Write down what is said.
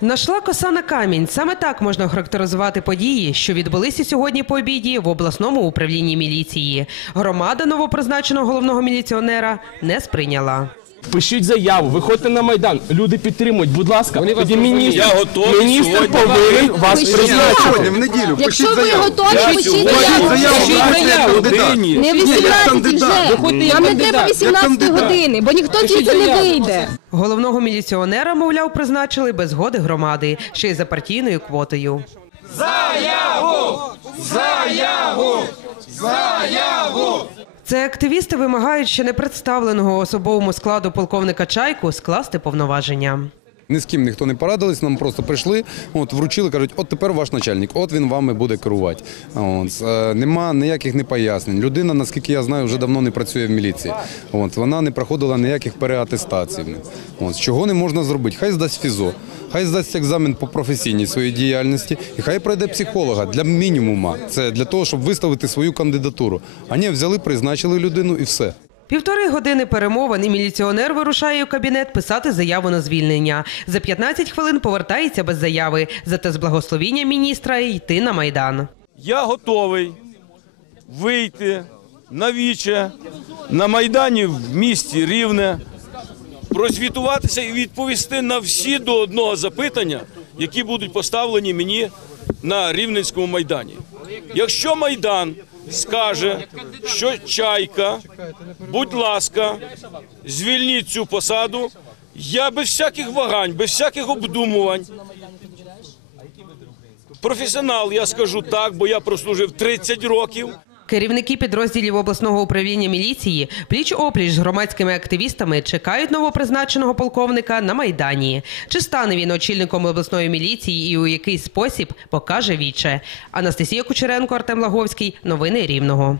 Нашла коса на камінь. Саме так можна характеризувати події, що відбулися сьогодні по обіді в обласному управлінні міліції. Громада новопризначеного головного міліціонера не сприйняла. Пишіть заяву, виходьте на майдан. Люди підтримують. Будь ласка, Вони вас тоді міністр. Я готовий міністр сьогодні. повинен вас Пишіть призначити. Сьогодні, в неділю, Якщо пишіть ви заяву. готові, пишіть сьогодні- заяву. Заяву, Пишіть як заяву, кандидат. Нині. Не Ні, як 18 кандидат. вже. Виходьте як Нам не треба Як 18 кандидат. години, бо ніхто Пишіть звідси не заяву. вийде. Головного міліціонера, мовляв, призначили без згоди громади, ще й за партійною квотою. Це активісти вимагають ще не представленого особовому складу полковника Чайку скласти повноваження. Ні з ким ніхто не порадились, нам просто прийшли, от вручили, кажуть, от тепер ваш начальник, от він вами буде керувати. От, е, нема ніяких не пояснень. Людина, наскільки я знаю, вже давно не працює в міліції. От, вона не проходила ніяких переатестацій. От, чого не можна зробити? Хай здасть ФІЗО, хай здасть екзамен по професійній своїй діяльності і хай пройде психолога для мінімума. Це для того, щоб виставити свою кандидатуру. А ні, взяли, призначили людину і все. Півтори години перемовин і міліціонер вирушає у кабінет писати заяву на звільнення. За 15 хвилин повертається без заяви, зате з благословіння міністра йти на майдан. Я готовий вийти на віче на Майдані в місті Рівне, прозвітуватися і відповісти на всі до одного запитання, які будуть поставлені мені на Рівненському Майдані. Якщо Майдан скаже, що чайка, будь ласка, звільніть цю посаду, я без всяких вагань, без всяких обдумувань професіонал, я скажу так, бо я прослужив 30 років. Керівники підрозділів обласного управління міліції пліч-опліч з громадськими активістами чекають новопризначеного полковника на майдані. Чи стане він очільником обласної міліції і у який спосіб покаже віче. Анастасія Кучеренко, Артем Лаговський. Новини Рівного.